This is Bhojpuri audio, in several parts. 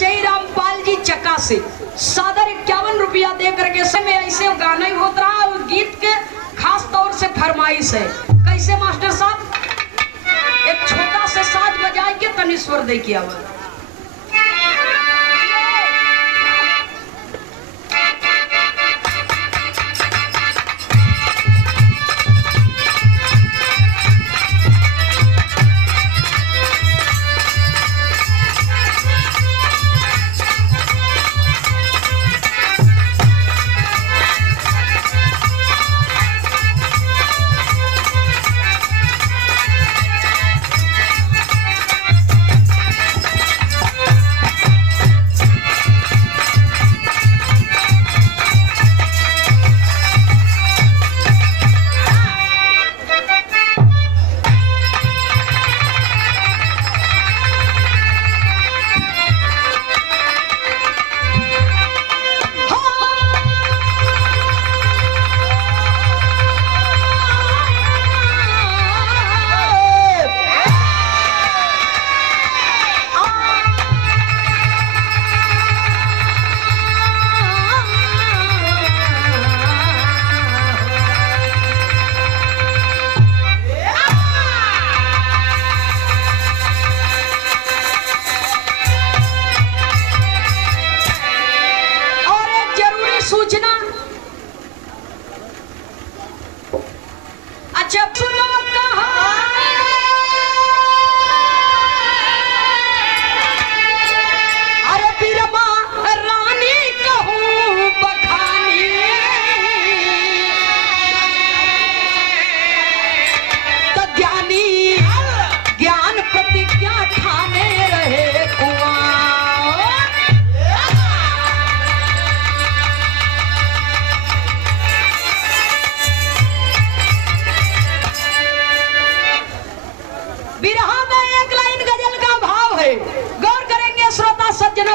रचई रामपाल जी चक्का से सादर 51 रुपया दे करके से में ऐसे गाना ही होता रहा और गीत के खास तौर से फरमाइश है। कैसे मास्टर साहब? एक छोटा सा साज बजाए के तनिस्वर दे किया हुआ।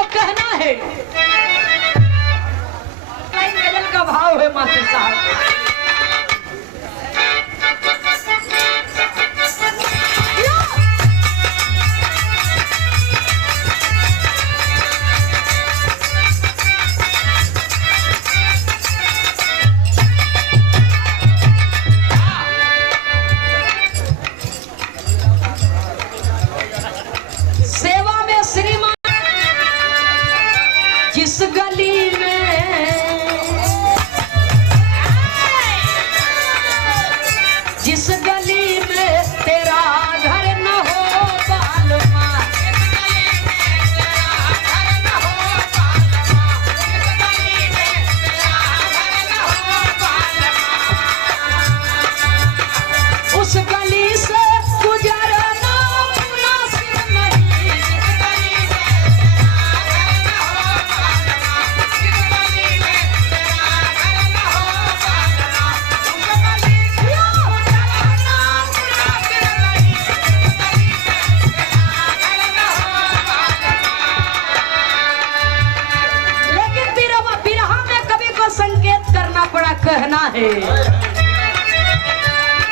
कहना है गजल का भाव है मास्टर साहब। जिस गली में तेरा घर न हो बालमा, उस गली से गुजरना मुनासिब नहीं। बड़ा कहना है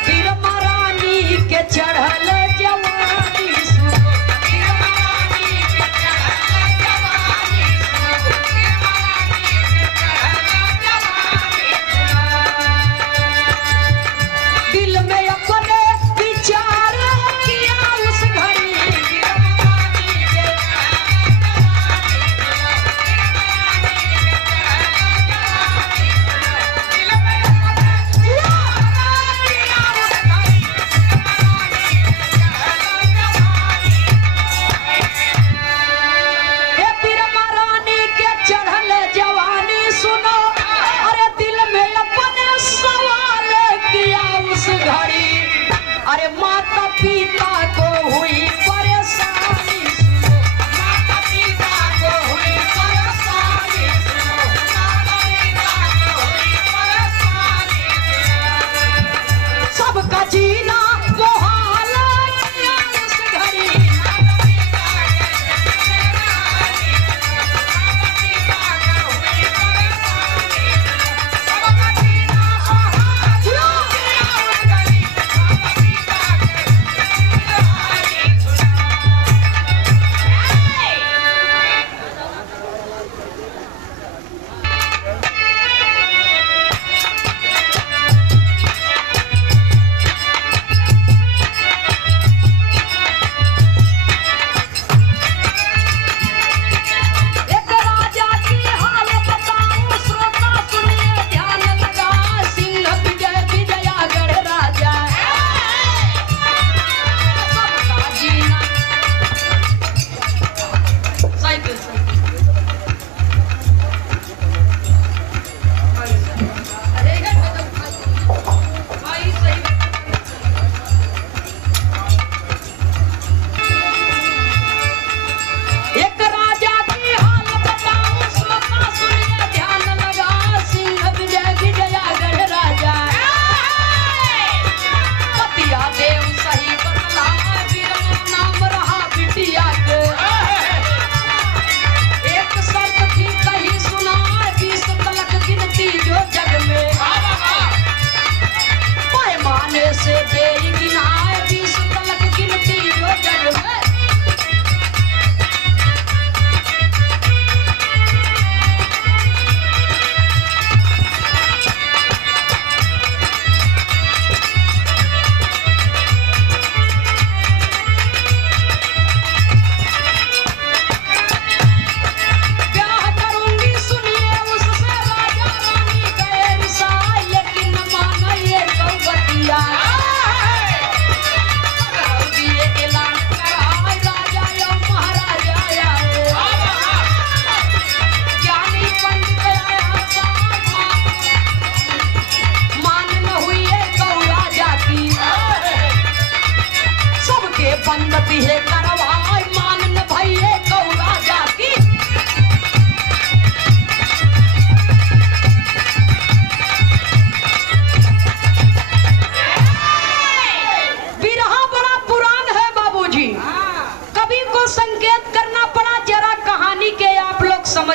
फिर महारानी के चढ़ल जवानी दिल में अपने विचार किया उस घड़ी।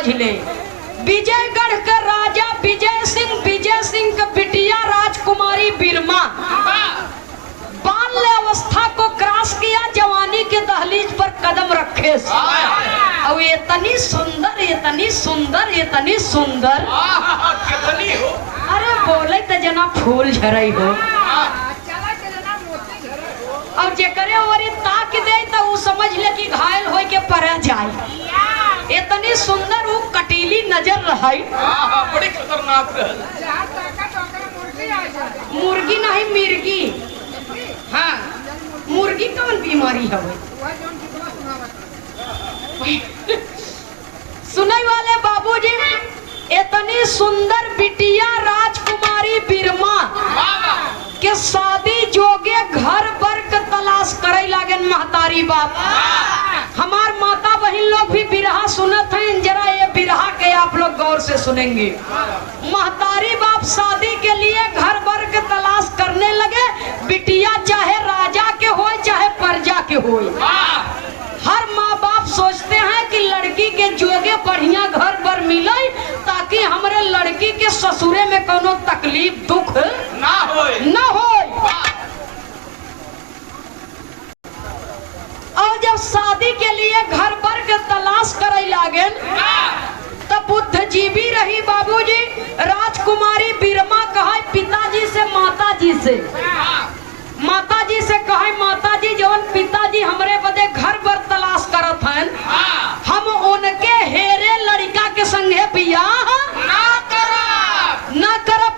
समझ ले। विजयगढ़ के राजा विजय सिंह के बिटिया राजकुमारी बिरमा बाल्य अवस्था को क्रॉस किया, जवानी के दहलीज पर कदम रखे और इतनी सुंदर इतनी सुंदर इतनी सुंदर, अरे बोले तो जना फूल झरई हो और जेकरे ओरी ताक दे तो वो समझ ले कि घायल होय के पड़ जाए। इतनी सुंदर वो कटीली नजर रही, बड़ी खतरनाक मुर्गी नहीं मिर्गी। हाँ, मुर्गी कौन बीमारी है? सुनई वाले बाबूजी, इतनी सुंदर बिटिया राजकुमारी बिरमा के शादी जोगे घर वर्ग तलाश करे लागन महतारी बाप। हमार माता बहन लोग भी बिरहा सुनत हैं, जरा ये बिरहा के आप लोग गौर से सुनेंगे। महतारी बाप शादी के लिए घर वर्ग तलाश करने लगे, बिटिया चाहे राजा के हो चाहे प्रजा के हो। हर माँ बाप सोचते हैं कि लड़की के जोगे बढ़िया घर बर मिले ताकि हमारे लड़की के ससुरे में कोनो तकलीफ दुख ना हो। और जब शादी के लिए घर वर्ग तलाश करे लागेन तब बुद्धिजीवी रही बाबूजी राजकुमारी बिरमा कहे पिताजी से माताजी से कहे माताजी जवन पिताजी हमरे बदे घर बर तलाश करत हैं, हम उनके हेरे लड़का के संगे बियाह ना करब।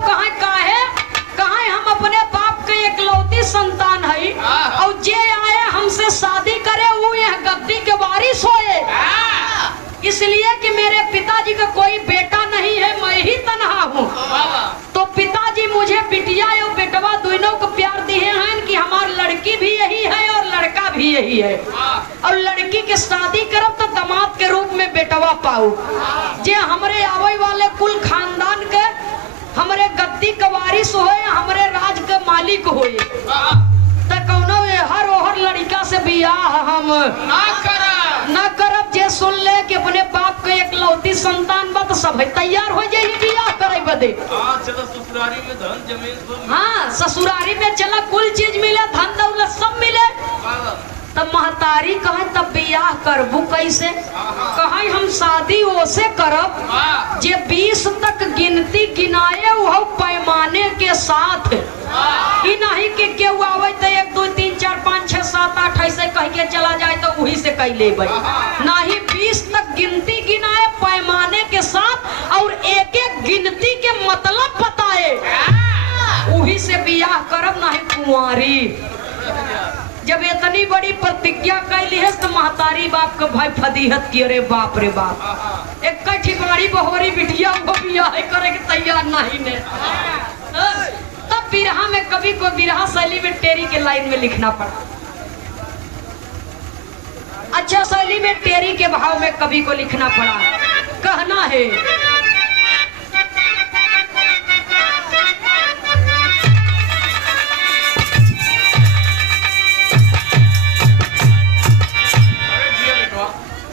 कहे हम अपने बाप के एकलौती संतान है और जे आए हमसे शादी करे वो यह गद्दी के वारिस होए, इसलिए कि मेरे पिताजी का कोई बेटा नहीं है, मैं ही तनहा हूँ। तो पिताजी मुझे बिटिया और बेटवा दोनों को प्यार दिए हैं कि हमारी लड़की भी यही है और लड़का भी यही है, और लड़की के शादी करब तो दामाद के रूप में बेटवा पाऊ, जे हमारे आवे वाले कुल खानदान के हमारे गद्दी के वारिस होए, हमारे राज के मालिक होए। तो कौनो हर ओहर लड़का से बियाह हम ना करब। जे सुन ले कि अपने बाप के एकलौती संतान बा तो सब तैयार हो जाए बियाह करे बदे। चलो ससुरारी में धन जमीन सब। हाँ, ससुरारी में चला कुल चीज मिले, धन दौलत सब मिले। तब महतारी कहे तब बियाह करबू कैसे? कहे हम शादी ओसे करब जे 20 तक गिनती गिनाए वो पैमाने के साथ, ही नहीं कि केहू आवे तो 1 2 3 4 5 6 7 8 ऐसे कह के चला जाए तो वही से कह लेबै। नहीं, 20 तक गिनती गिनाए पैमाने के साथ और एक एक गिनती के मतलब बताए, वही से बियाह करब, नहीं कुंवारी। जब इतनी बड़ी प्रतिज्ञा कैली है तो महतारी बाप के भाई फदीहत की, अरे बाप रे बाप, एक ठिकानी बहोरी बिटिया को बियाह करे के तैयार नहीं ने। तब बिरहा में कभी को बिरहा शैली में टेरी के लाइन में लिखना पड़ा। अच्छा शैली में टेरी के भाव में कभी को लिखना पड़ा, कहना है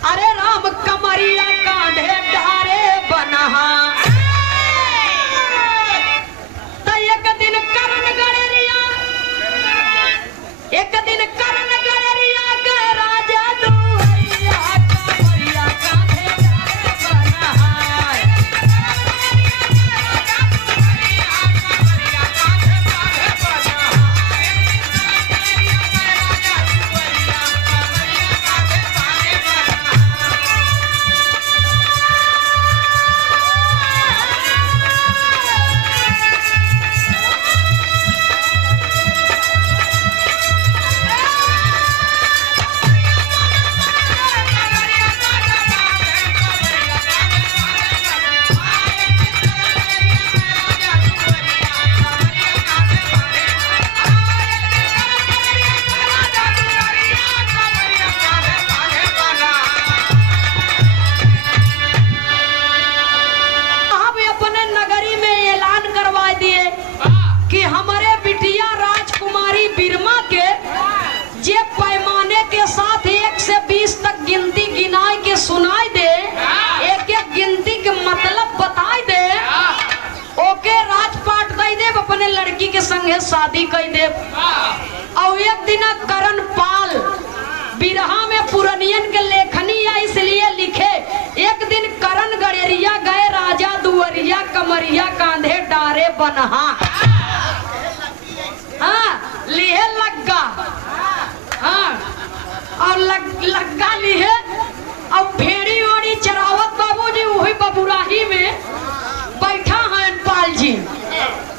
अरे राम कमरिया कांधे डारे बनहा, तो एक दिन करण गड़रिया के राजा दुहरिया कमरिया कांधे डारे बनहा। से शादी कर दे। और एक दिन करण पाल बिरहा में पुरनियन के लेखनी या इसलिए लिखे, एक दिन करण गड़ेरिया गए राजा दुवरिया कमरिया कांधे डारे बनहा। हाँ लिहे लग्गा, हाँ और लग्गा लिहे और भेड़ी ओड़ी चरावत बाबूजी वही बबुराही में बैठा है पाल जी।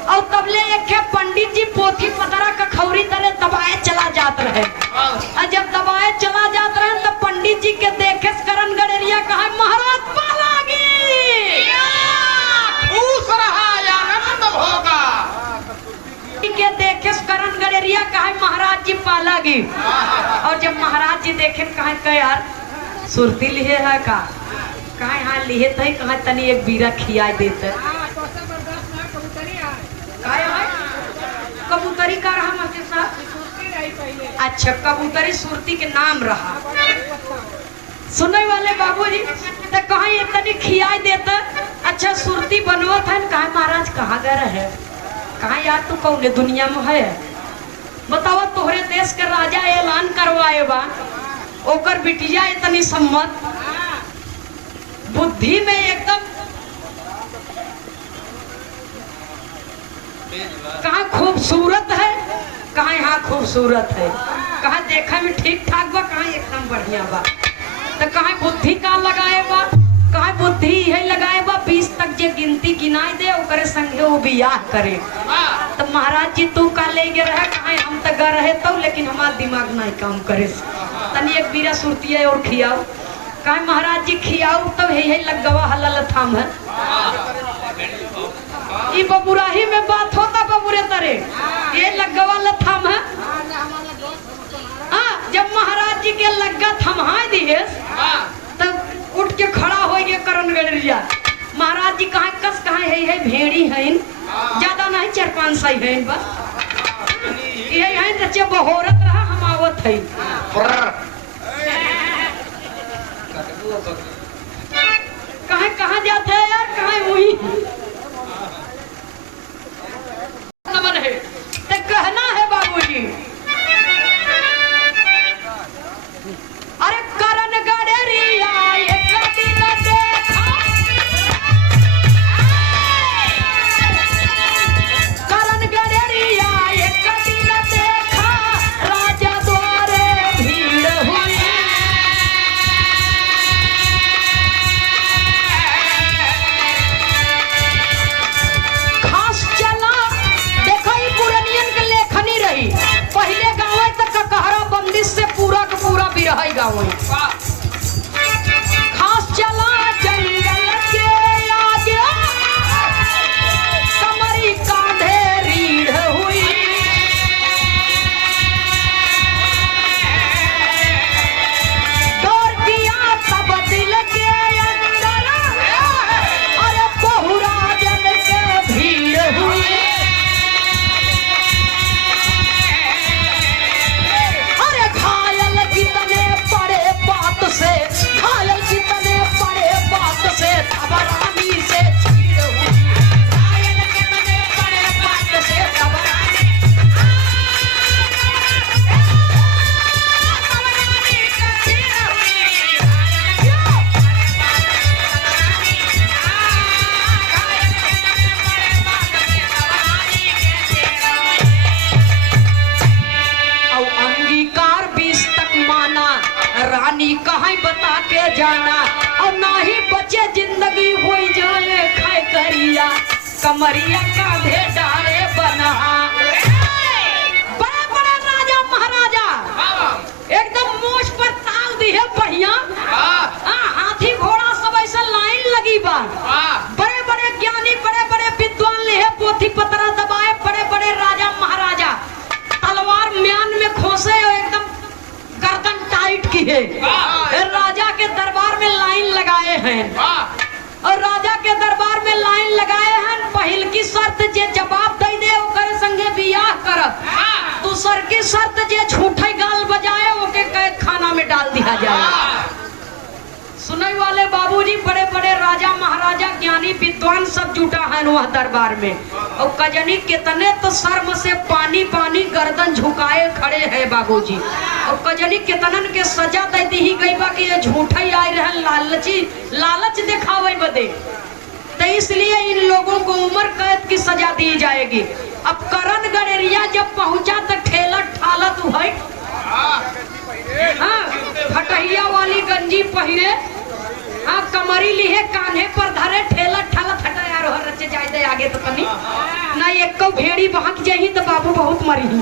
और तबले एक पंडित जी पोथी पतरा कखौरी तरह दबाए चला जात रहे। और जब दबाए चला जात रहे तब पंडित जी के देखे करण गड़ेरिया कहा महाराज पालागी खुश रहा आनंद होगा। के देखे करण गड़ेरिया कहा महाराज जी पालागी। और जब महाराज जी देखे कहा यार सुरती लिए है का कहा हाँ लिए थे कहा तनी एक बीरा खिया देते। कबूतरी का रहा मास्टर साहब? अच्छा कबूतरी सुरती के नाम रहा। सुनने वाले बाबूजी तो कहा ये तनी खिया देता। अच्छा सुरती बनवत है कहा महाराज कहाँ गए है? कहा यार तू कौन दुनिया में है बतावा, तोहरे देश के राजा ऐलान करवाए बा ओकर बिटिया इतनी सम्मत बुद्धि में एकदम कहा खूबसूरत है, कहा यहाँ खूबसूरत है, कहा देखा में ठीक ठाक बा, कहा एकदम बढ़िया बा। तो कहा बुद्धि का लगाए बा, कहा बुद्धि है लगाए बा 20 तक जे गिनती गिनाई दे ओकरे संगे वो बियाह करे। तो महाराज जी तू का ले गे रहे? कहा हम तो गए रहे तो लेकिन हमारा दिमाग नहीं काम करे, तनी एक बीरा सुरती है और खियाओ। कहा महाराज जी खियाओ तो है लगवा हल्ला थाम है। ये बबुराही में बात होता बबुरे तरे ये लगवा लथाम है। हाँ जब महाराज जी के लग्गा थमहा दिए तब उठ के खड़ा हो गए करण गड़ेरिया। महाराज जी कहाँ कस कहाँ है भेड़ी है ज्यादा नहीं 4-5 सही है बस ये है बच्चे बहोरत रहा हम आवत है। कहाँ जाते हैं यार कहाँ वही नमन है तो कहना है बाबूजी। अरे करण गड़ेरिया एक दिन देखा, करण गड़ेरिया एक दिन देखा राजा द्वारे भीड़ हुई। खास चला देखा ही पुरनियन के लेखनी रही पहले गाँव तक कहरा बंदिश से पूरा का पूरा बिरहाई गाँव। खास चला जंगल के आगे कमरी कांधे रीढ़ हुई। दौड़ किया तब दिल के अंदर अरे बहुरा जन के भीड़ हुई। अरे घायल कितने पड़े बात से, घायल कितने पड़े बात से खबरानी से चीड़ हुई। घायल कितने पड़े बात से खबरानी से चीड़ हुई। और अंगीकार 20 तक माना रानी कहाँ बता के जाना। और ना ही बचे जिंदगी हो जाए खाए करिया कमरिया कांधे डाले बना। बड़े बड़े राजा महाराजा एकदम मोछ पर ताल दी है बढ़िया। हाथी घोड़ा सब ऐसा लाइन लगी बा। बड़े बड़े ज्ञानी बड़े बड़े विद्वान ले पोथी पतरा दबाए बड़े बड़े राजा महाराजा तलवार म्यान में खोसे और एकदम गर्दन टाइट की है। राजा के दरबार में लाइन लगाए हैं और राजा के दरबार में लाइन लगाए हैं। पहल की शर्त जे जवाब दे दे ओकर संगे बियाह करब। दूसर की शर्त जे झूठे गाल बजाए ओके कैद खाना में डाल दिया जाए। सुनने वाले वाले बाबूजी, बड़े बड़े राजा महाराजा ज्ञानी विद्वान सब जुटा है वह दरबार में। और कजनी कितने तो शर्म से पानी पानी गर्दन झुकाए खड़े हैं बाबूजी। और कजनी कितनन के सजा दे दी ही गई बा कि ये झूठा ही आए रहे, लालच दिखावे बदे। तो इसलिए इन लोगों को उम्र कैद की सजा दी जाएगी। अब करण गडेरिया जब पहुंचा तो ठेलत ठालत हुई, हाँ, फटहिया वाली गंजी पहिरे, हाँ, कमरी लिहे कान्हे पर धरे, ठेलत ठालत हटा यार रचे जाए दे आगे तो तनी ना एक को भेड़ी बहक जाही तो बाबू बहुत मरी ही।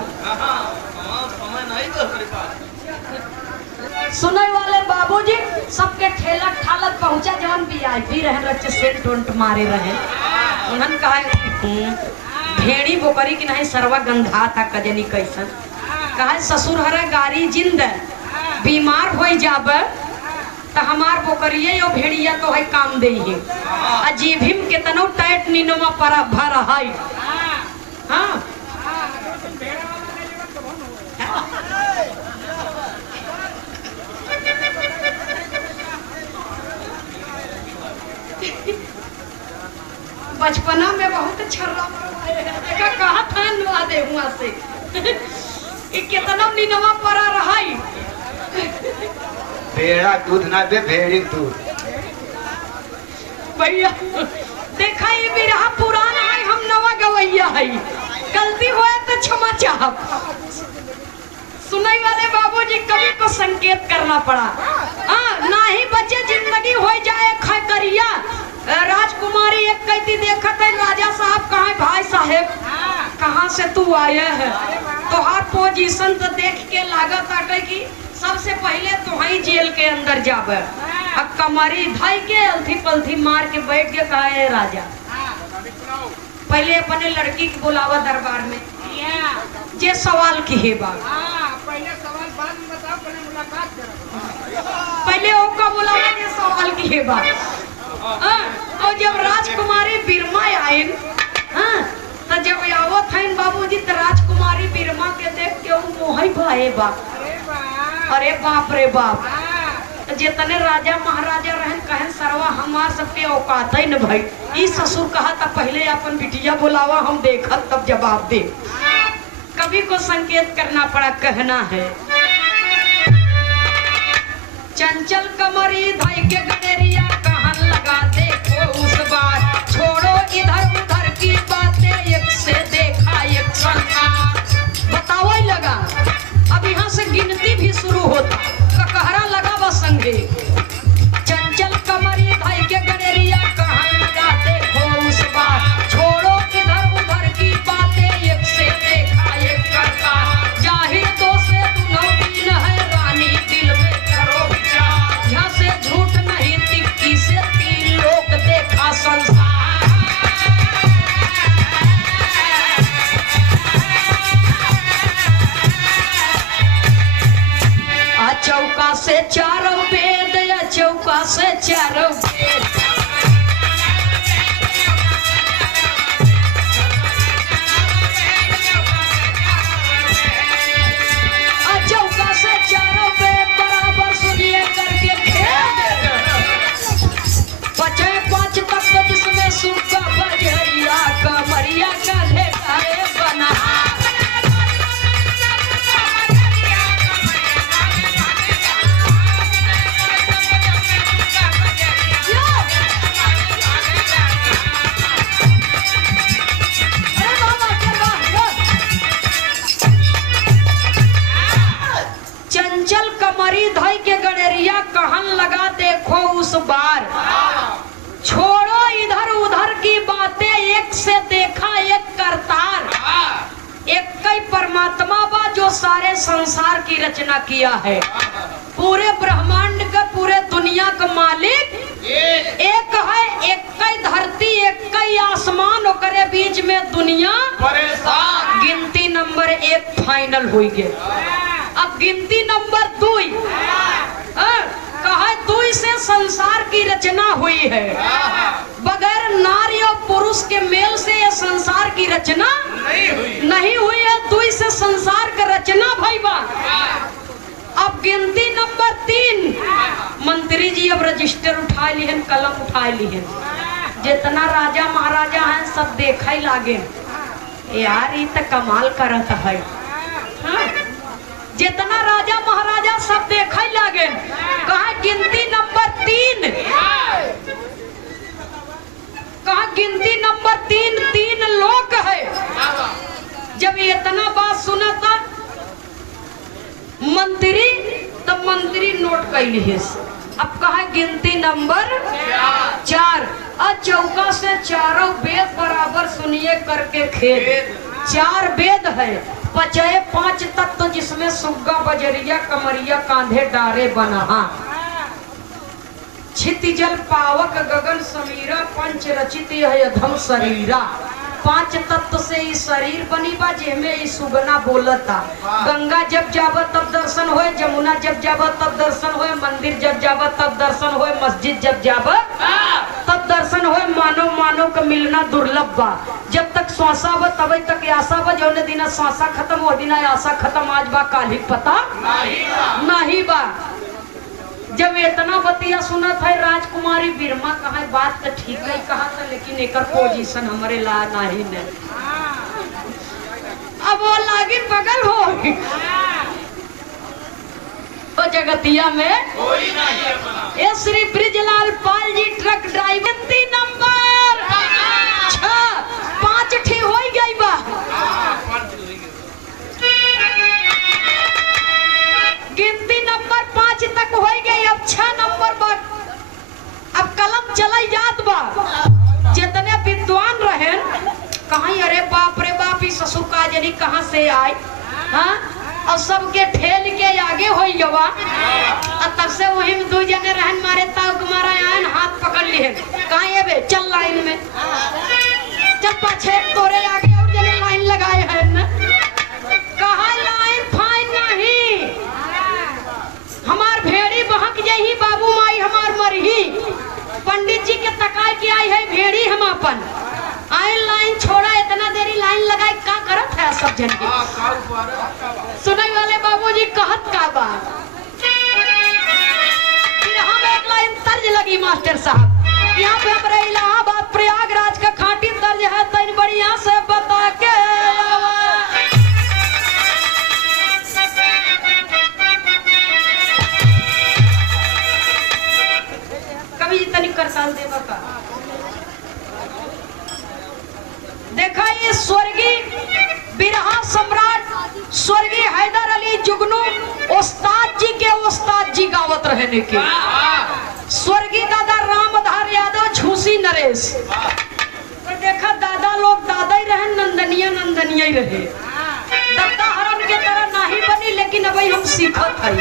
सुने वाले बाबूजी सबके ठेलत ठालत पहुंचा, जवन वीआईपी रहे रचे सेंट उंट मारे रहे। उन्हन कहा भेड़ी बोकरी की नहीं सरवा गंधा था कजनी कैसन। कहा ससुर हरा गाड़ी जिंद बीमार हो जाब तो हमार बोकरिए और भेड़िया तो है काम दे ही। अजीब हिम कितनो टाइट नीनोमा पर भर है। हाँ बचपना में बहुत छर्रा कहा था नुआ दे हुआ से कितना नीनवा पड़ा रहा भेड़ा दूध ना दे, भेड़ी दूध। भैया देखा ये बिरहा पुराना है, हम नवा गवैया है, गलती होए तो क्षमा चाहब। सुनाई वाले बाबूजी कभी को संकेत करना पड़ा। हाँ ना ही बच्चे जिंदगी हो जाए खैकरिया। राजकुमारी एक कहती देखत है राजा साहब कहाँ भाई साहेब कहाँ से तू आए है, तोहार पोजीशन तो देख के लागत आटे की सबसे पहले तुम्हारी जेल के अंदर जाब। अब कमरी धाई के अलथी पलथी मार के बैठ के कहा है राजा, पहले अपने लड़की को बुलावा दरबार में, जे सवाल की है बात पहले ओका बुलावा जे सवाल की है बात। और जब राजकुमारी बिरमा आए, हाँ, तो जब आवत है बाबूजी तो राजकुमारी बिरमा के देख के मोही भाए बाप, अरे बाप रे बाप, जितने राजा महाराजा रहन कहें सरवा हमार सबके औकात है न भाई। ई ससुर कहा था पहले अपन बिटिया बुलावा हम देखत तब जवाब दे। कभी को संकेत करना पड़ा, कहना है चंचल कमरी धाई के गडेरिया कहन लगा देखो उस बार, छोड़ो इधर उधर की बातें, एक से देखा एक संसार। बताओ ही लगा, अब यहाँ से गिनती भी शुरू होता, कहरा लगा बस संगे। चंचल कमरी धाई के गडेरिया कहन लगा देखो उस बार, छोड़ो इधर उधर की बातें, एक से देखा एक करता। जाहिर तो से दुनो दिन है रानी, दिल में करो विचार, यहाँ से झूठ नहीं तिक्की से तीन लोग देखा संसार। चौका से चारों वेद, या चौका से चारों वेद, चौका से चारों वेद बराबर सुनिए करके खेद। बचे 5 तत्व जिसमें सूखा बजरिया कमरिया का ढेकाए बना। चंचल कमरी धाई के गडेरिया कहन लगा देखो उस बार, छोड़ो इधर उधर की बातें, एक से देखा एक करतार। एक कई परमात्मा बा जो सारे संसार की रचना किया है, पूरे ब्रह्मांड का पूरे दुनिया का मालिक एक है। एक कई धरती एक कई आसमान, ओकरे बीच में दुनिया परेशान। गिनती नंबर 1 फाइनल हुई गए। अब गिनती नंबर 2 कहा 2 से संसार की रचना हुई है। बगैर नारी और पुरुष के मेल से ये संसार की रचना नहीं हुई है। 2 से संसार का रचना भाई बा। अब गिनती नंबर 3। मंत्री जी अब रजिस्टर उठा लिहन, कलम उठा लिहन। जितना राजा महाराजा हैं सब देखा ही लागे, यार ये तो कमाल करत है। हाँ? जितना राजा महाराजा सब देखा ही लागे। कहा गिनती नंबर 3, कहा गिनती नंबर 3 लोग है। जब इतना बात सुना था मंत्री, तब मंत्री नोट कैली है। अब कहा गिनती नंबर 4। चौका से चारों वेद बराबर सुनिए करके खेद। 4 वेद है, पचय 5 तत्व जिसमें सुग्गा बजरिया कमरिया कांधे डारे बना। क्षितिजल पावक गगन समीरा पंच रचित है अधम शरीरा। 5 तत्व से ही शरीर बनी बा, जेमे ही सुगना बोलता। गंगा जब जावा तब दर्शन होए, जमुना जब जावा तब दर्शन होए, मंदिर जब जावा तब दर्शन होए, मस्जिद जब जावा तब दर्शन होए। मानव मानव का मिलना दुर्लभ बा। जब तक श्वासा बा तब तक आशा बा, जौने दिन श्वासा खत्म हो दिन आशा खत्म। आज बा काल ही पता नहीं बा। जब इतना बतिया सुना था राजकुमारी बिरमा, कहा बात तो ठीक है कहा था, लेकिन एक पोजीशन हमारे ला नहीं ने। अब वो लागी बगल हो तो जगतिया में ये श्री ब्रिजलाल पाल जी ट्रक ड्राइवर। गिनती नंबर 6, 5 ठी हो गई बा। गिनती नंबर 5 तक हो गई। अब 6 नंबर पर अब कलम चला जात बा। जितने विद्वान रहे कहीं अरे बाप रे बाप ही ससुर का जनी कहाँ से आए। हाँ? और सबके ठेल के आगे हो गवा। तब से वही में 2 जने रहन मारे ताव मारा आयन हाथ पकड़ लिए। कहाँ ये बे चल लाइन में, चल पाछे तोरे आगे और जने लाइन लगाए हैं ना। कहा लाइन फाइन नहीं, हमार भेड़ी बहक जाही बाबू माई हमार मरही। पंडित जी के तकाय के आई है भेड़ी हम अपन आए लाइन छोड़ा। इतना देरी लाइन लगाए का करत है सब जन के। सुनाई वाले बाबूजी कहत का बात। हम एक लाइन तर्ज लगी मास्टर साहब। यहाँ पे हमारे इलाहाबाद प्रयागराज का खाटी तर्ज है, तन बढ़िया से बता के कभी तनिक करताल देवा का। देखा ये स्वर्गीय बिरहा सम्राट स्वर्गीय हैदर अली जुगनू उस्ताद जी के उस्ताद जी गावत रहने के। स्वर्गीय दादा रामधार यादव झूसी नरेश। तो देखा दादा लोग दादा ही रहे, नंदनिया नंदनिया ही रहे। दत्ता हरण के तरह नहीं बनी, लेकिन अब हम सीखत है।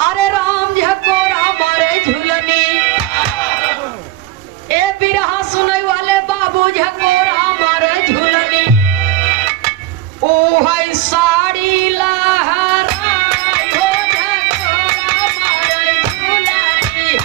अरे राम झकोरा मारे झूलनी, ए बिरहा सुनई वाले बाबू झकोरा मारे झूलनी। ओ है साड़ी लहरा हो झकोरा मारे झूलनी।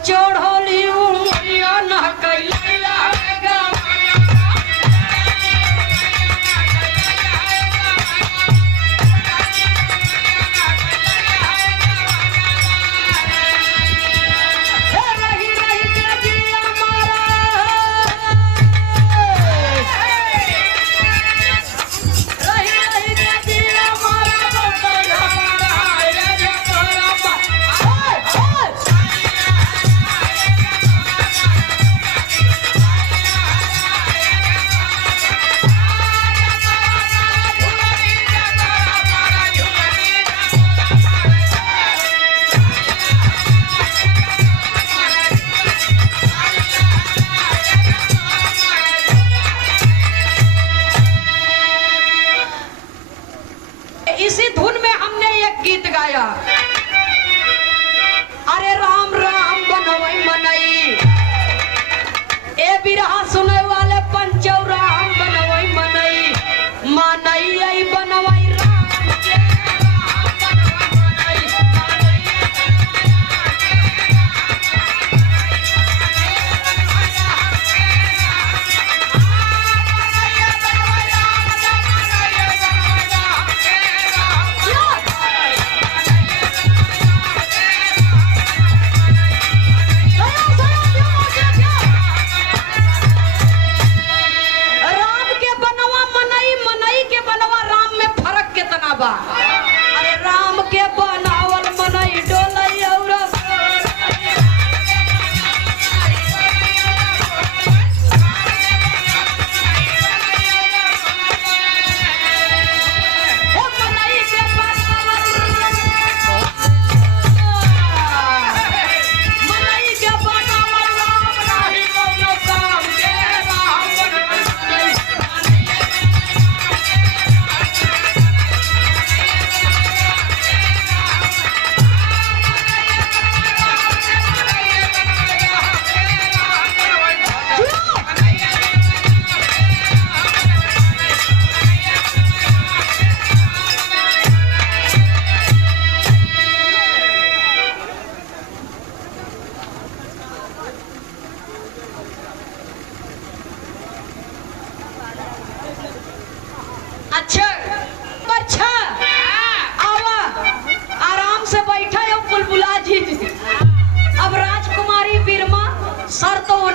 चढ़ोली उमरिया न कैला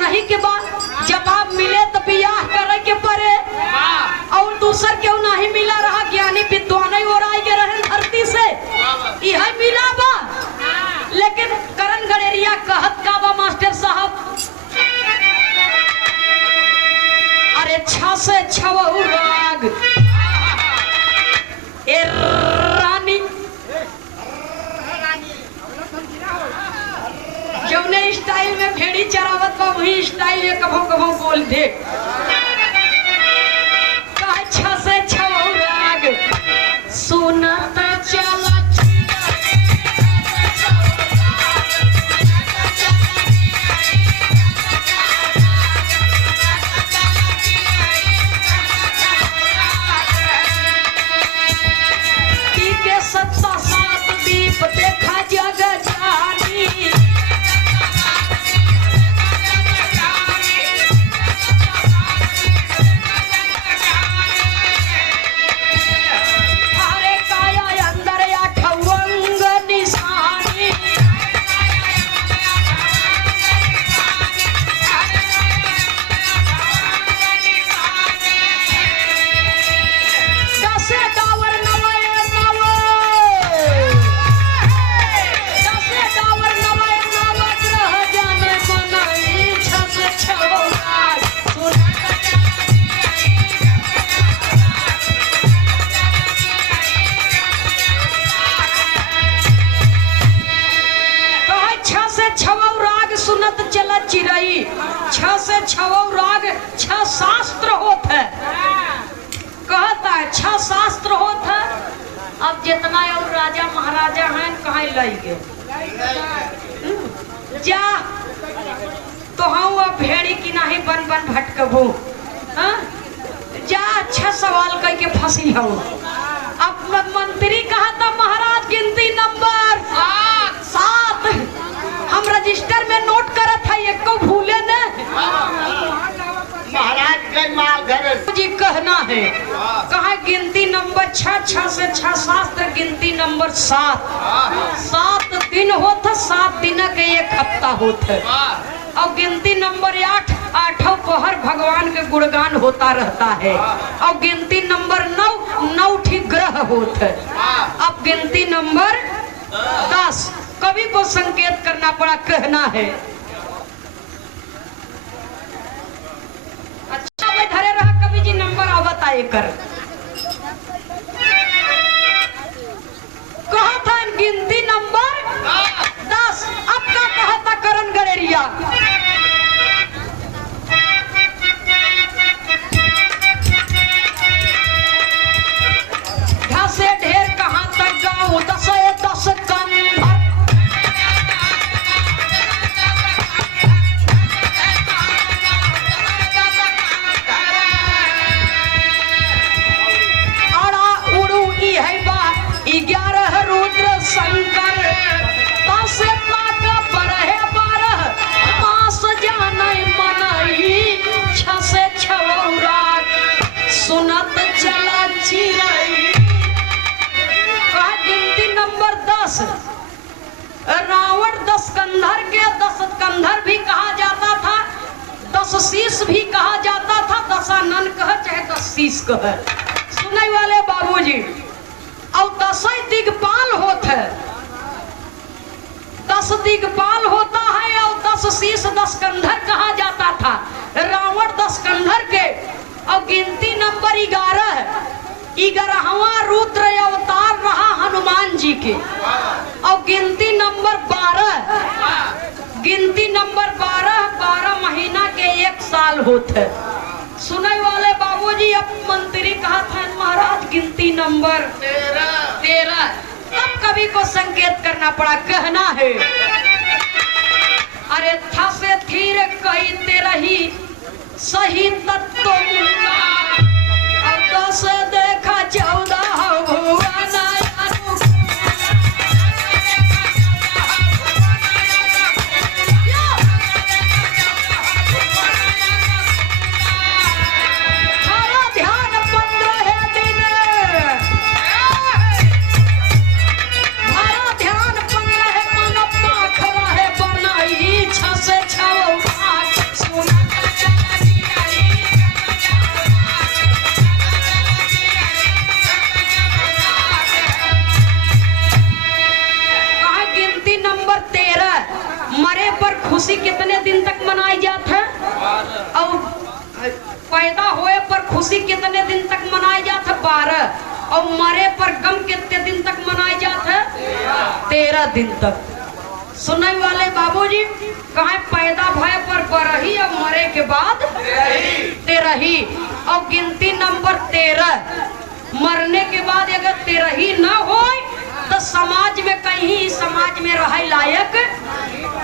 नहीं के बाद जवाब मिले तो बियाह करे के पड़े और दूसर क्यों नहीं मिला रहा ज्ञानी विद्वान और आई के रहे धरती से यह मिला बा। लेकिन करण गड़ेरिया कहत का बा मास्टर साहब, अरे छा से छवहु राग ए रानी जौने स्टाइल में भेड़ी चरावत बा वही स्टाइल में कभो कभो बोल दे। अच्छा से छवहु राग सुनता चला के सत्ता सात दीप देखा जग जानी। अरे काया अंदर आठवंग निशानी। दसे डावर नवय सुनत चला चिरई। छ से छवौ राग छ शास्त्र होत है, कहता है छ शास्त्र होत है। अब जितना और राजा महाराजा हैं कहाँ लाई गए जा तो हम अब भेड़ी की नहीं बन बन भटकबू जा। अच्छा सवाल कह के फंसी हूँ। अब मंत्री कहा था महाराज गिनती नंबर 7 हम रजिस्टर में नोट करत है एक को भूले न महाराज के माल घर जी कहना है। कहा गिनती नंबर 6 से 6 शास्त्र गिनती नंबर 7 दिन होता 7 दिन के एक हफ्ता होता। और गिनती नंबर 8 पहर भगवान के गुणगान होता रहता है। और गिनती नंबर 9 ठीक ग्रह होता। अब गिनती नंबर 10 कवि को संकेत करना पड़ा, कहना है। अच्छा भाई धरे रहा कवि जी नंबर आवत आए कर कहा था गिनती नंबर 10। अब का कहा था करण गड़ेरिया से ढेर कहाँ तक गाँव 10 कम आड़ा उड़ू ई है बा 11 रुद्र शंकर 10 पाक बरहे 12 मास जाने मनई 6 से 6 राग सुनत चला चिरई। गिनती नंबर 10 रावण 10 कंधर के 10 कंधर भी कहा जाता था, 10 शीश भी कहा जाता था, 10 आनन कह चाहे 10 शीश कह। सुनने वाले बाबूजी और 10 दिग्पाल होता है, 10 दिग्पाल होता है और 10 शीश 10 कंधर कहा जाता था। रावण 10 कंधर के और गिनती नंबर 11वां रुद्र अवतार रहा हनुमान जी के। और गिनती नंबर 12 महीना के 1 साल होते। सुनने वाले बाबूजी अब मंत्री कहा था महाराज गिनती नंबर 13। तब कवि को संकेत करना पड़ा, कहना है। अरे था से थीर कही तेरही सही तत्व अब 10 देखा 14 भुवन ध्यान 15 दिन मारा ध्यान 15 मन पाख रहे बनाई 6 से 6 सुन खुशी कितने दिन तक मनाई जात है? 12। और मरे पर गम कितने दिन तक मनाई जात है? 13 दिन तक। सुनने वाले बाबूजी, कहे पैदा भय पर बरही और मरे के बाद 13ही। और गिनती नंबर 13, मरने के बाद अगर 13ही ना हो तो समाज में कहीं समाज में रह लायक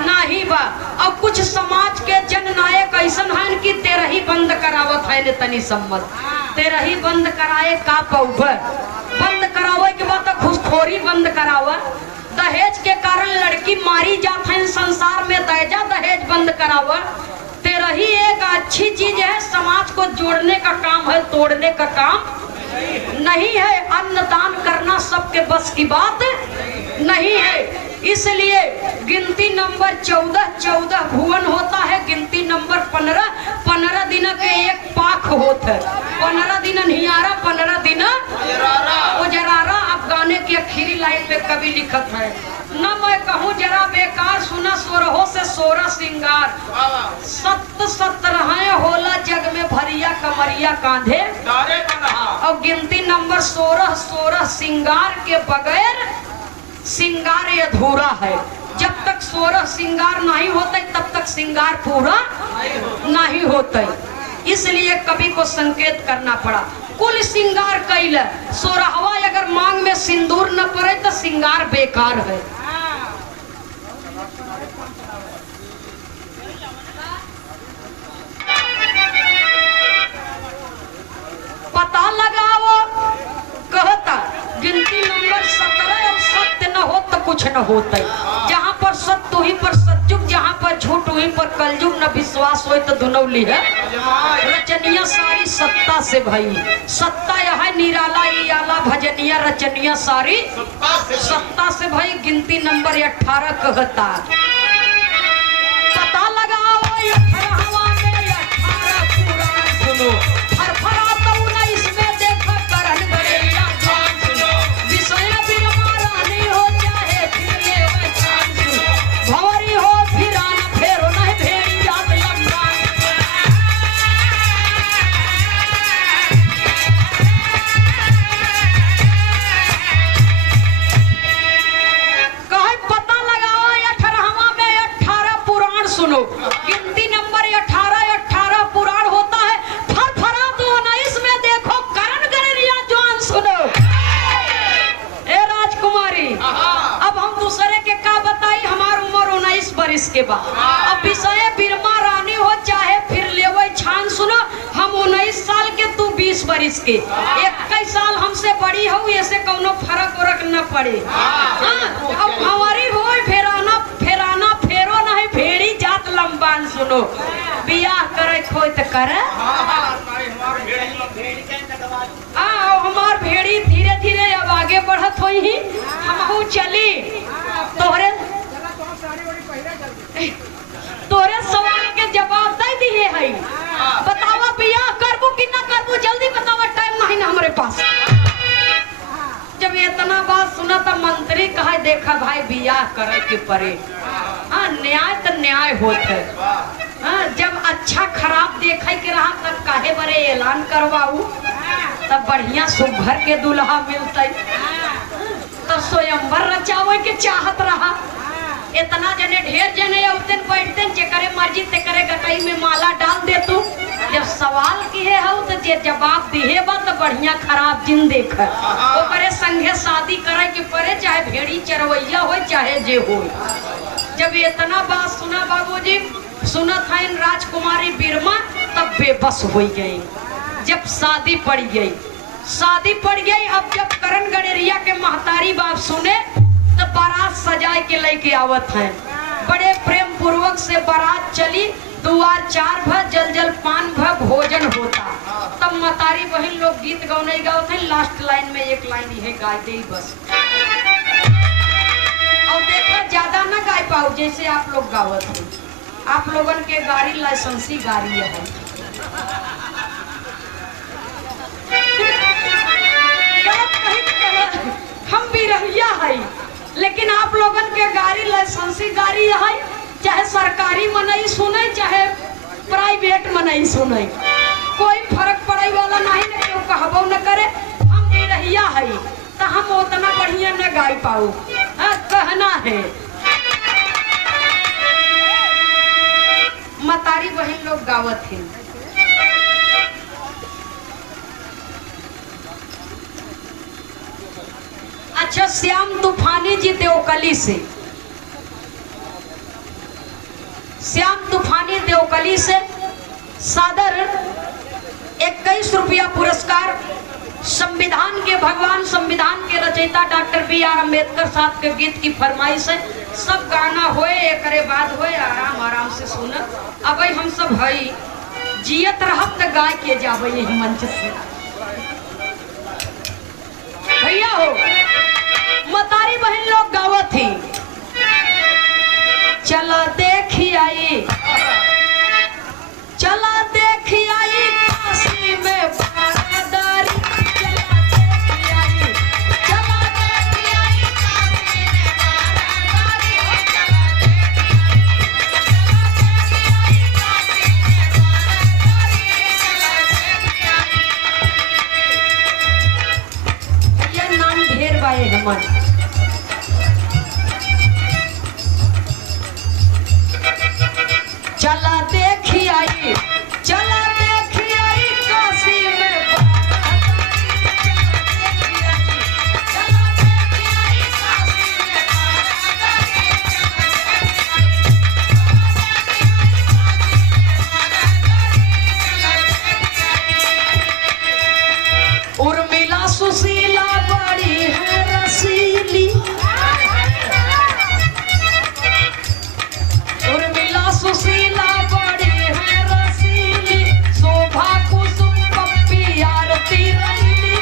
नहीं बा। और कुछ समाज के जननायक ऐसा है कि 13ही बंद करावत है ने तनी सम्मत। 13ही बंद कराए का पौभर बंद करावे के बाद घुसखोरी बंद करावा। दहेज के कारण लड़की मारी जात है संसार में, दहेजा दहेज बंद करावा। 13ही एक अच्छी चीज है, समाज को जोड़ने का काम है, तोड़ने का काम नहीं है। अन्नदान करना सबके बस की बात नहीं है। इसलिए गिनती नंबर 14 भुवन होता है। गिनती नंबर 15 दिन के एक पाख होता है। 15 दिन निहारा, 15 दिन उजरारा। अब गाने की आखिरी लाइन पे कभी लिखत है, न मैं कहूँ जरा बेकार, सुना 16 से 16 सिंगार। 17 होला जग में भरिया कमरिया कांधे। और गिनती नंबर 16 सिंगार के बगैर सिंगार अधूरा है। जब तक 16 सिंगार नहीं होते तब तक सिंगार पूरा नहीं होते। इसलिए कवि को संकेत करना पड़ा। कुल सिंगार कैल 16वां अगर मांग में सिंदूर न पड़े तो सिंगार बेकार है। पता लगाओ कहता गिनती नंबर 17 और सत्य न हो तो कुछ न होता। जहाँ पर सत्य वहीं पर सतयुग, जहाँ पर झूठ वहीं पर कलयुग। न विश्वास हो तो दुनौली है। रचनिया सारी सत्ता से भई, सत्ता यह निराला आला भजनिया रचनिया सारी सत्ता से भई। गिनती नंबर 18 कहता पता लगाओ 18वां में 18 पुराण सुनो। फरफराता 19 में देखो करण गड़ेरिया जान सुनो। विषय बिरमा रानी हो चाहे फिर ले चांद सुनो। भंवरी हो फिर आना फेरो नहीं भेड़ी याद लंबा। कहे पता लगाओ 18वां में 18 पुराण सुनो। गिनती नंबर 18 पुराण होता है। फरफरा 19 में देखो करण गड़ेरिया जान सुनो। ए राजकुमारी, अब हम दूसरे के का बताई? हमार उम्र 19 बरिस के बाद। अब विषय बिरमा रानी हो चाहे फिर लेवे छान सुनो। हम 19 साल के, तू 20 बरिस के। 21 साल हमसे बड़ी हो, ऐसे कौनो फर्क उरक न पड़े। अब हमारी हो फेराना फेरो नहीं भेड़ी जात लंबान सुनो। बियाह करे खोई तो करे। हमार भेड़ी धीरे धीरे अब आगे बढ़त हो ही हम चली। तोरे सवाल के जवाब दे दिए है। बतावा बियाह करबू कि ना करबू, जल्दी बतावा, टाइम नहीं ना हमारे पास। जब इतना बात सुना तो मंत्री कहा देखा भाई बियाह करे के परे। हाँ, न्याय तो न्याय होते। हाँ, जब अच्छा खराब देखे के रहा तब काहे बरे ऐलान करवाऊ, तब बढ़िया सुघर के दुल्हा मिलते। तब स्वयंवर रचावे के चाहत रहा। इतना जने ढेर जने उतन बैठते, जेकरे मर्जी तेकरे गटाई में माला डाल दे तू। जब सवाल किए हो तो जे जवाब दिए बा तो बढ़िया खराब जिन देख ओकरे संगे शादी करे के परे, चाहे भेड़ी चरवैया हो चाहे जे हो। जब इतना बात सुना बाबूजी, सुना था इन राजकुमारी बिरमा, तब बेबस हो गई। जब शादी पड़ गई। अब जब करण गड़ेरिया के महतारी बाप सुने तो बारात सजाए के लेके आवत है। बड़े प्रेम पूर्वक से बारात चली। दुआर 4 भ जल जल पान भ भोजन होता। तब मतारी बहन लोग गीत गौने गाओ थे। लास्ट लाइन में एक लाइन ये गाय दे बस। और देखा ज्यादा ना गाय पाओ जैसे आप लोग गावत हैं। आप लोगन के गाड़ी लाइसेंसी गाड़ी है। हम भी रहिया है, लेकिन आप लोगन के गाड़ी लाइसेंसी गाड़ी है। चाहे सरकारी में नहीं सुने चाहे प्राइवेट में नहीं सुने, कोई फर्क पड़ा बड़ाई वाला नहीं न केहू कहबो न करे। हम बिरहिया है तो हम उतना बढ़िया न गाय पाऊ। कहना है मतारी बहन लोग गावत है। अच्छा, श्याम तूफानी जी देवकली से, श्याम तूफानी देवकली से सादर 21 रुपया पुरस्कार संविधान के भगवान, संविधान के रचयिता डॉक्टर B.R. अम्बेडकर साहब के गीत की फरमाइश है। सब गाना होए एकरे बाद होए, आराम आराम से सुन। अब हम सब हई जियत रहब त गाय के जाबे यही मंच से। भैया हो मतारी बहन लोग गावत थी, चला देखी आई, चला देखी आई काशी में बारादारी। चला देखी आई, चला देखी आई काशी में बारादारी। चला देखी आई, चला देखी आई काशी में बारादारी। ये नाम ढेर बाए हमन। चला देखी आई, चला देखी आई काशी में बारादारी। चला देखी आई, चला देखी आई काशी में बारादारी। उर्मिला सुशीला बड़ी है रसीली, उर्मिला सुशीला बड़ी है रसीली, शोभा कुसुम पप्पी आरती रैली।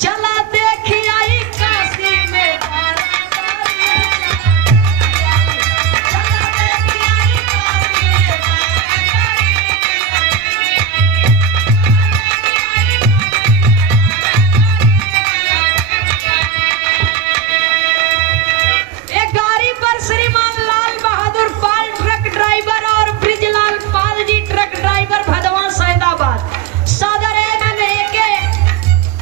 चला देखी आई काशी में बारादारी। चला देखी आई काशी में बारादारी। एक गाड़ी पर श्रीमान लाल बहादुर पाल ट्रक ड्राइवर और ब्रिजलाल पाल जी ट्रक ड्राइवर भदवा सैदाबाद सादर लेके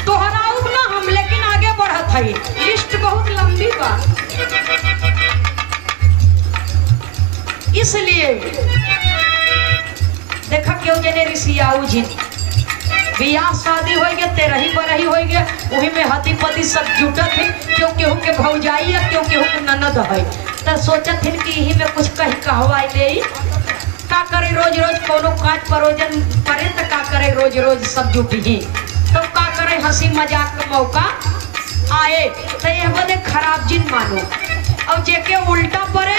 दोहराऊ ना हम, लेकिन आगे बढ़त है, लिस्ट बहुत लंबी बा, इसलिए देखा क्यों जने ऋषियाऊ जी बियाह शादी हो गए, 13 बरही हो गए, वही में हती पति सब जुटत है। क्यों केहू के भौजाई है, क्यों केहू के ननद है, तो सोचत है कि यही में कुछ कहीं कहवाई ले। का करे रोज रोज कोनो काज परोजन करे तो का करे रोज रोज सब जुटी, तो का करे हंसी मजाक का मौका आए तो यह बदे खराब जिन मानो। और जेके उल्टा पड़े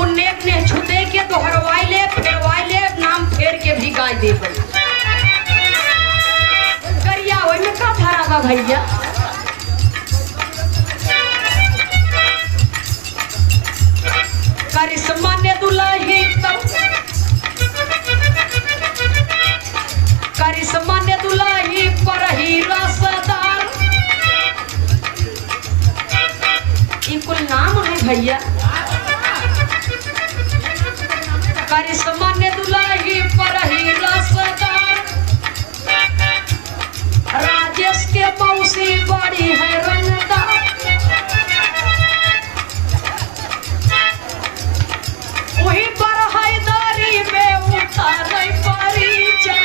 उन नेक ने छुते के दोहरवाई ले, फेरवाई ले, नाम फेर के भी गाय दे करिया। ओई में का धारा बा भैया? करिश्मा ने दुल्ही तब, करिश्मा ने दुल्ही पर ही रसदार। ये कुल नाम है भैया। करिश्मा ने दुल्ही पर ही रसदार। राजेश के मौसी बड़ी है रंगदार। वही पर हैदरी में उतार परिचय।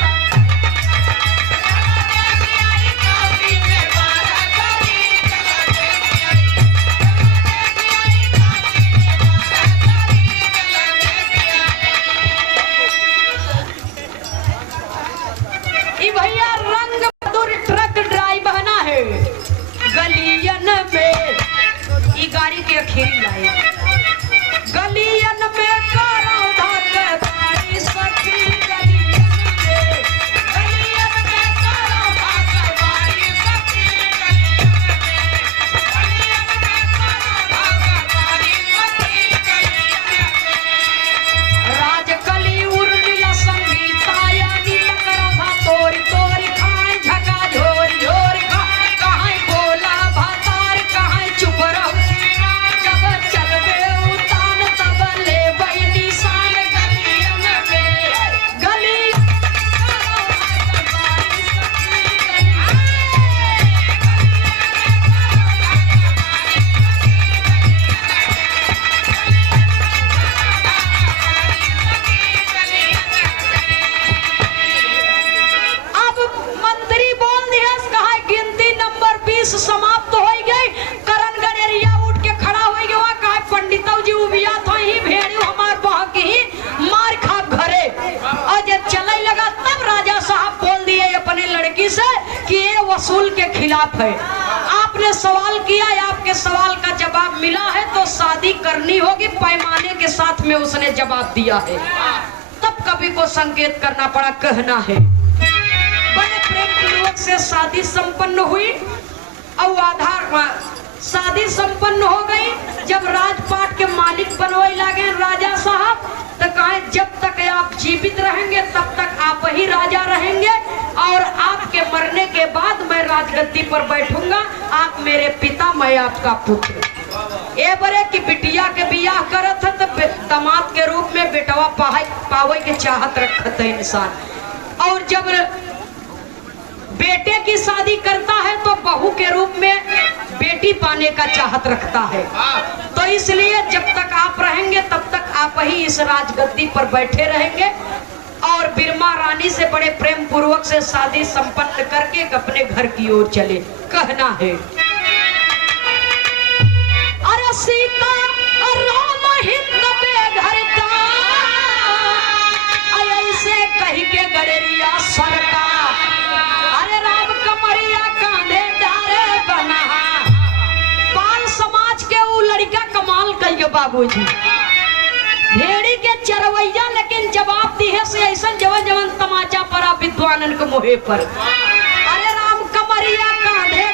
खिलाफ है। आपने सवाल किया, आपके सवाल का जवाब मिला है तो शादी करनी होगी, पैमाने के साथ में उसने जवाब दिया है। तब कवि को संकेत करना पड़ा, कहना है बड़े प्रेम पूर्वक से शादी संपन्न हुई और आधार शादी संपन्न हो गई। जब राजपाट के मालिक बनवाई लागे राजा साहब, तो कहे जब तक आप जीवित रहेंगे तब तक आप ही राजा रहेंगे और आपके मरने के बाद मैं राजगद्दी पर बैठूंगा। आप मेरे पिता, मैं आपका पुत्र। ए बरे की बिटिया के बियाह करत है तो दामाद के रूप में बेटवा पावे के चाहत रखत है इंसान, और जब बेटे की शादी करता है तो बहू के रूप में बेटी पाने का चाहत रखता है। तो इसलिए जब तक आप रहेंगे तब तक आप ही इस राजगद्दी पर बैठे रहेंगे। और बिरमा रानी से बड़े प्रेम पूर्वक से शादी संपन्न करके अपने घर की ओर चले। कहना है अरे सीता राम हित बेघर का, ऐसे कही के गड़ेरिया सरकार, अरे राम कमरिया कांधे डारे बना। बाल समाज के वो लड़का कमाल कहिए बाबूजी, भेड़ी के चरवैया, लेकिन जवाब दी है से ऐसा जवन जवन तमाचा पड़ा विद्वानन के मोहे पर। अरे राम कमरिया कांधे